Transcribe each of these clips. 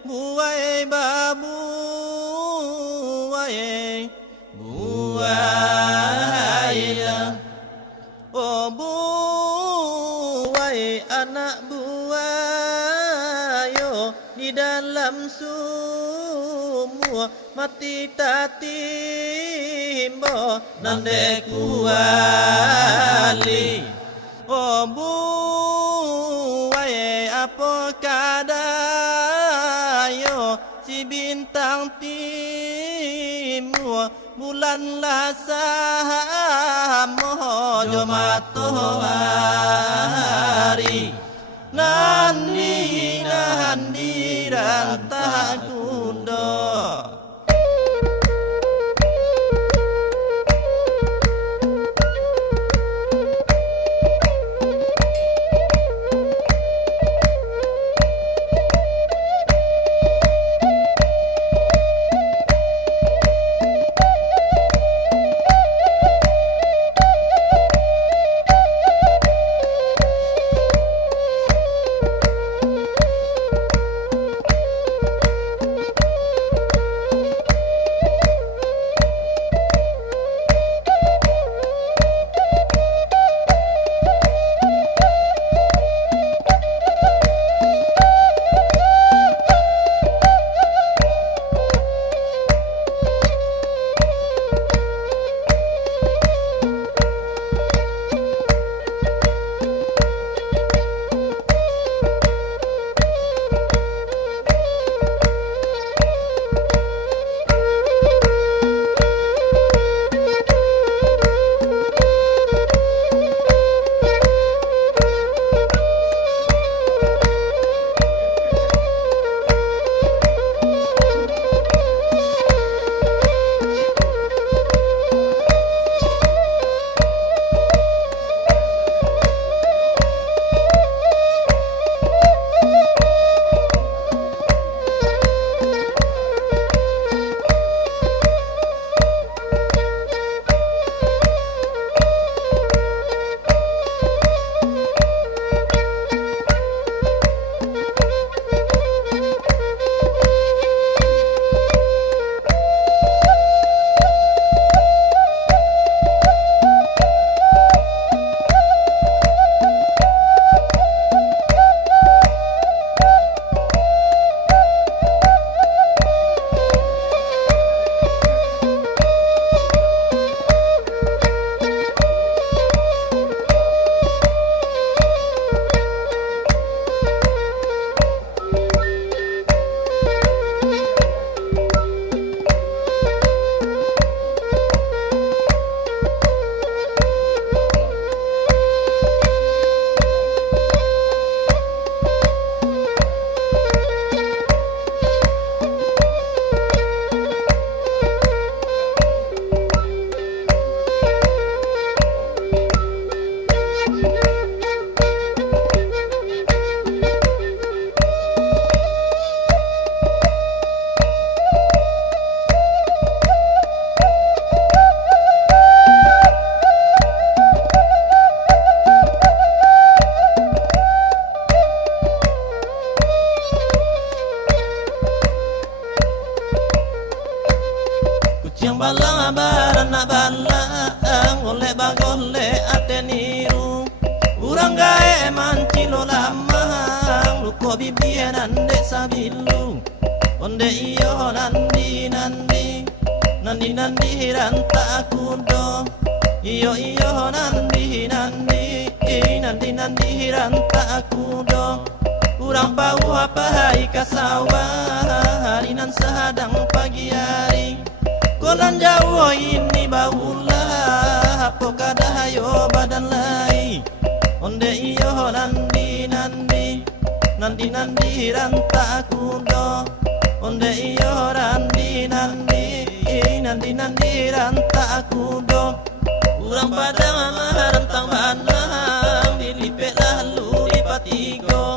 buai babu buai lah. Oh buai anak buai yo di dalam sumur mati tak timbo nande kuali. Oh buai apa kadayo si bintang timur bulanlah sama jo matahari nandi rantah kudo. Yang balang barana balang oleh bagole ate niru urang gae mancilo lamang luko bibieran de sabilu onde iyo nandi ranta kudo iyo nandi ranta kudo urang bau apa hai kasawa harinan sehadang pagi hari kolan jauh ini baulah apa kadahayo badan lai onde iyo nandi ranta kudo onde iyo nandi ranta kudo urang padang rentang banang dilipet lalu dipatigo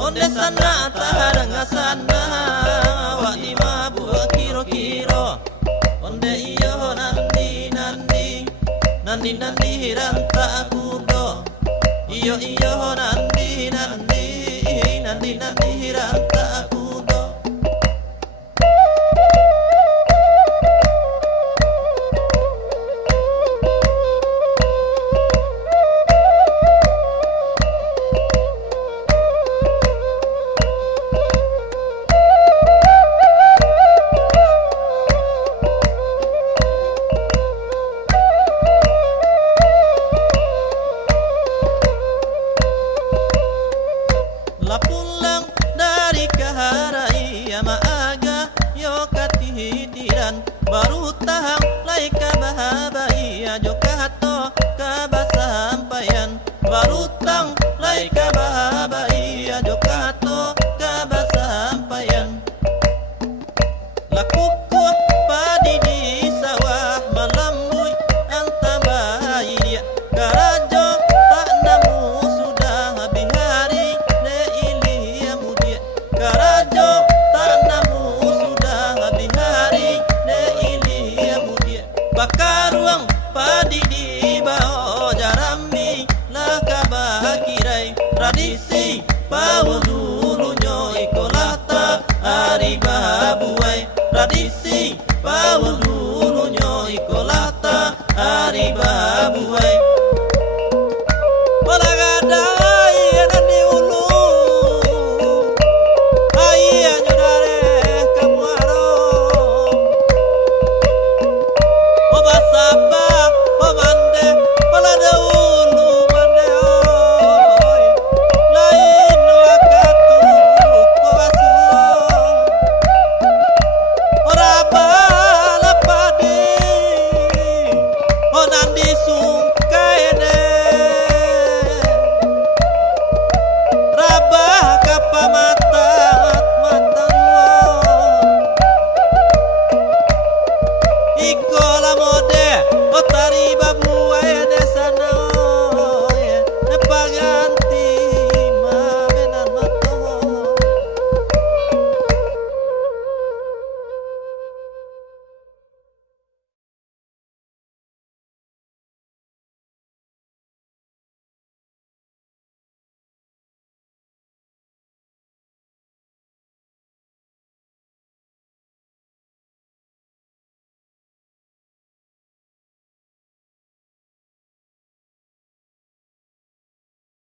onde sana tahadang sana awak di mabuk kiro-kiro onde iyo nandi ranta kudo iyo nandi ranta kudo baru tahang lai kabahabai ajo kato kabasampaian baru tang lai kabahabai ajo kato kabasampaian lakuku padi di sawah malambui antabai dia karajo tak namu sudah habis hari ne iliamu dia karajo tak namu sudah habis hari ne iliamu dia bakar ruang padi di bao jarami lah kabakirai tradisi bau dulunya ikolata hari babuai tradisi bau